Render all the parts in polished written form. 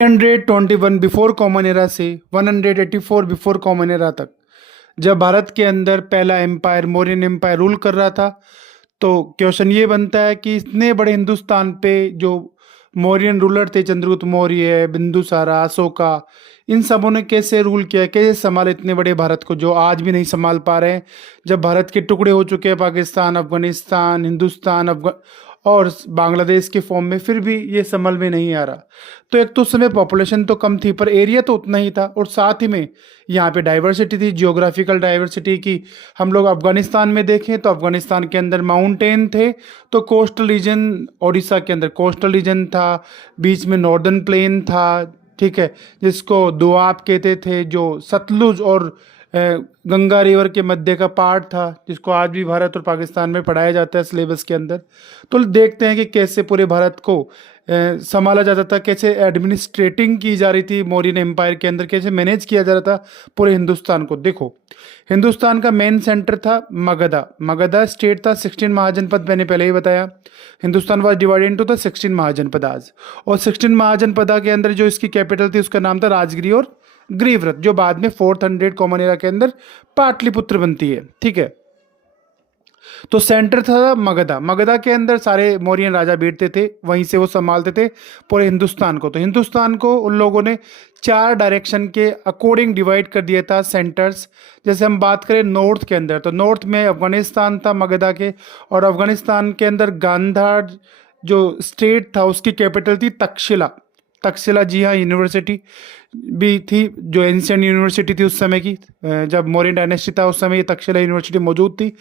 121 before common era से 184 before common era तक जब भारत के अंदर पहला एम्पायर मौर्यन एम्पायर रूल कर रहा था, तो क्वेश्चन ये बनता है कि इतने बड़े हिंदुस्तान पे जो मौर्यन रूलर थे, चंद्रगुप्त मौर्य, बिंदुसारा, अशोका, इन सबों ने कैसे रूल किया, कैसे संभाले इतने बड़े भारत को जो आज भी नहीं संभाल पा रहे हैं। जब भारत के टुकड़े हो चुके हैं, पाकिस्तान, अफगानिस्तान, हिंदुस्तान, और बांग्लादेश के फॉर्म में, फिर भी ये संभल में नहीं आ रहा। तो एक तो उस समय पॉपुलेशन तो कम थी, पर एरिया तो उतना ही था, और साथ ही में यहाँ पे डाइवर्सिटी थी, जियोग्राफिकल डाइवर्सिटी की। हम लोग अफगानिस्तान में देखें तो अफगानिस्तान के अंदर माउंटेन थे, तो कोस्टल रीजन, उड़ीसा के अंदर कोस्टल रीजन था, बीच में नॉर्दर्न प्लेन था, ठीक है, जिसको दोआब कहते थे, जो सतलुज और गंगा रिवर के मध्य का पार्ट था, जिसको आज भी भारत और पाकिस्तान में पढ़ाया जाता है सिलेबस के अंदर। तो देखते हैं कि कैसे पूरे भारत को संभाला जाता था, कैसे एडमिनिस्ट्रेटिंग की जा रही थी मौर्यन एम्पायर के अंदर, कैसे मैनेज किया जा रहा था पूरे हिंदुस्तान को। देखो, हिंदुस्तान का मेन सेंटर था मगधा। मगधा स्टेट था, 16 महाजनपद, मैंने पहले ही बताया। Hindustan was divided into the 16 महाजनपद आज, और 16 महाजनपदा के अंदर जो इसकी कैपिटल थी उसका नाम था राजगिरी और ग्रीव्रत, जो बाद में 400 कॉमन एरा के अंदर पाटलिपुत्र बनती है, ठीक है। तो सेंटर था मगधा। मगधा के अंदर सारे मौर्यन राजा बैठते थे, वहीं से वो संभालते थे पूरे हिंदुस्तान को। तो हिंदुस्तान को उन लोगों ने 4 डायरेक्शन के अकॉर्डिंग डिवाइड कर दिया था सेंटर्स। जैसे हम बात करें नॉर्थ के अंदर, तो नॉर्थ में अफगानिस्तान था मगधा के, और अफगानिस्तान के अंदर गांधार जो स्टेट था उसकी कैपिटल थी तक्षशिला। तक्षशिला, जी हाँ, यूनिवर्सिटी भी थी, जो एंशियंट यूनिवर्सिटी थी उस समय की। जब मौर्यन डायनेस्टी था उस समय ये तक्षशिला यूनिवर्सिटी मौजूद थी,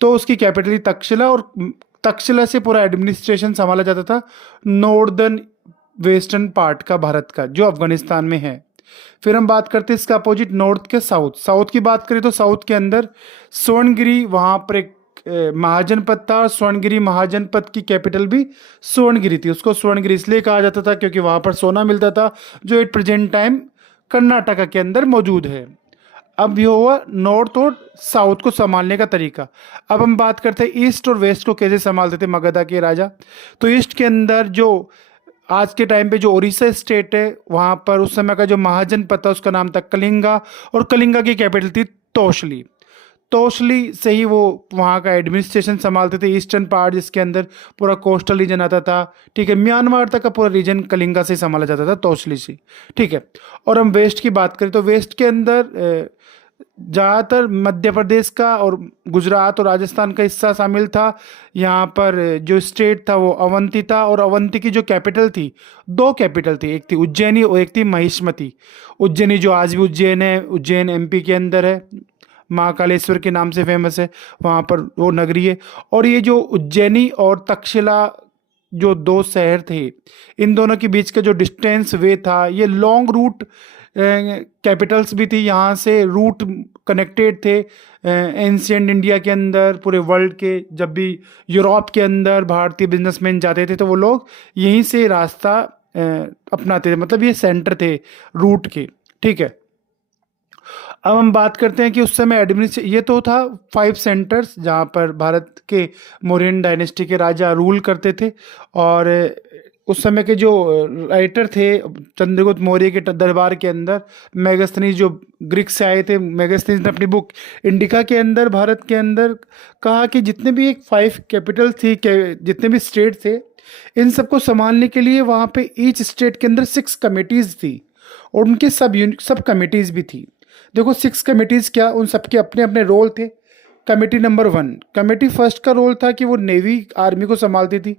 तो उसकी कैपिटल थी तक्षशिला, और तक्षशिला से पूरा एडमिनिस्ट्रेशन संभाला जाता था नॉर्दर्न वेस्टर्न पार्ट का भारत का, जो अफगानिस्तान में है। फिर हम बात करते हैं इसका अपोजिट नॉर्थ के साउथ। साउथ की बात करें तो साउथ के अंदर स्वर्णगिरी, वहाँ पर एक महाजनपद था। स्वर्णगिरी महाजनपद की कैपिटल भी स्वर्णगिरी थी। उसको स्वर्णगिरी इसलिए कहा जाता था क्योंकि वहाँ पर सोना मिलता था, जो एट प्रेजेंट टाइम कर्नाटका के अंदर मौजूद है। अब ये हुआ नॉर्थ और साउथ को संभालने का तरीका। अब हम बात करते हैं ईस्ट और वेस्ट को कैसे संभालते थे मगधा के राजा। तो ईस्ट के अंदर जो आज के टाइम पे जो उड़ीसा स्टेट है, वहाँ पर उस समय का जो महाजनपद था उसका नाम था कलिंगा, और कलिंगा की कैपिटल थी तोशली। तोशली से ही वो वहाँ का एडमिनिस्ट्रेशन संभालते थे, ईस्टर्न पार्ट जिसके अंदर पूरा कोस्टल रीजन आता था, ठीक है। म्यांमार तक का पूरा रीजन कलिंगा से संभाला जाता था, तोशली से, ठीक है। और हम वेस्ट की बात करें तो वेस्ट के अंदर ज़्यादातर मध्य प्रदेश का और गुजरात और राजस्थान का हिस्सा शामिल था। यहाँ पर जो स्टेट था वो अवंती था, और अवंती की जो कैपिटल थी, 2 कैपिटल थी, एक थी उज्जैनी और एक थी महिष्मती। उज्जैनी जो आज भी उज्जैन है, उज्जैन एमपी के अंदर है, महाकालेश्वर के नाम से फेमस है, वहाँ पर वो नगरी है। और ये जो उज्जैनी और तक्षशिला जो 2 शहर थे, इन दोनों के बीच का जो डिस्टेंस वे था, ये लॉन्ग रूट कैपिटल्स भी थी, यहाँ से रूट कनेक्टेड थे एंशियंट इंडिया के अंदर, पूरे वर्ल्ड के। जब भी यूरोप के अंदर भारतीय बिजनेसमैन जाते थे तो वो लोग यहीं से रास्ता अपनाते थे, मतलब ये सेंटर थे रूट के, ठीक है। अब हम बात करते हैं कि उस समय ये तो था 5 सेंटर्स जहाँ पर भारत के मौर्यन डायनेस्टी के राजा रूल करते थे। और उस समय के जो राइटर थे चंद्रगुप्त मौर्य के दरबार के अंदर, मेगास्थनीज जो ग्रीक से आए थे, मेगास्थनीज ने अपनी बुक इंडिका के अंदर, भारत के अंदर, कहा कि जितने भी एक 5 कैपिटल थी, जितने भी स्टेट थे, इन सबको संभालने के लिए वहाँ पे ईच स्टेट के अंदर 6 कमिटीज़ थी, और उनके सब कमिटीज़ भी थी। देखो 6 कमिटीज़ क्या, उन सबके अपने अपने रोल थे। कमेटी नंबर 1, कमेटी फर्स्ट का रोल था कि वो नेवी आर्मी को संभालती थी।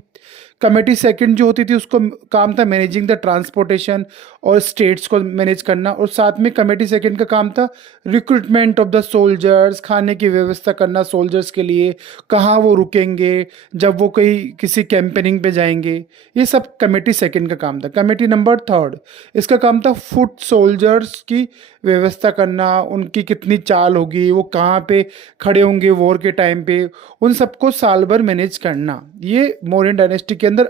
कमेटी सेकंड जो होती थी उसको काम था मैनेजिंग द ट्रांसपोर्टेशन और स्टेट्स को मैनेज करना, और साथ में कमेटी सेकंड का काम था रिक्रूटमेंट ऑफ द सोल्जर्स, खाने की व्यवस्था करना सोल्जर्स के लिए, कहाँ वो रुकेंगे जब वो किसी कैंपेनिंग पे जाएंगे, ये सब कमेटी सेकंड का काम था। कमेटी नंबर 3, इसका काम था फुट सोल्जर्स की व्यवस्था करना, उनकी कितनी चाल होगी, वो कहाँ पे खड़े होंगे वॉर के टाइम पे, उन सबको साल भर मैनेज करना, ये मौर्यन डायनेस्टी के अंदर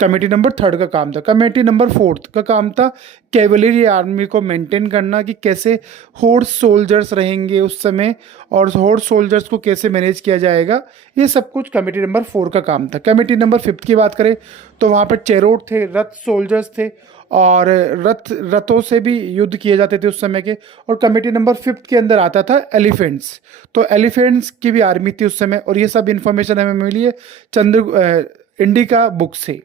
कमेटी नंबर 3 का काम था। कमेटी नंबर 4 का काम था कैवलरी आर्मी को मेंटेन करना, कि कैसे हॉर्स सोल्जर्स रहेंगे उस समय, और हॉर्स सोल्जर्स को कैसे मैनेज किया जाएगा, ये सब कुछ कमेटी नंबर 4 का काम था। कमेटी नंबर 5 की बात करें तो वहाँ पर चेरोट थे, रथ सोल्जर्स थे, और रथों से भी युद्ध किए जाते थे उस समय के। और कमेटी नंबर 5 के अंदर आता था एलिफेंट्स, तो एलिफेंट्स की भी आर्मी थी उस समय। और ये सब इंफॉर्मेशन हमें मिली है इंडिका बुक से।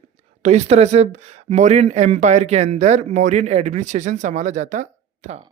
तो इस तरह से मौर्यन एम्पायर के अंदर मौर्यन एडमिनिस्ट्रेशन संभाला जाता था।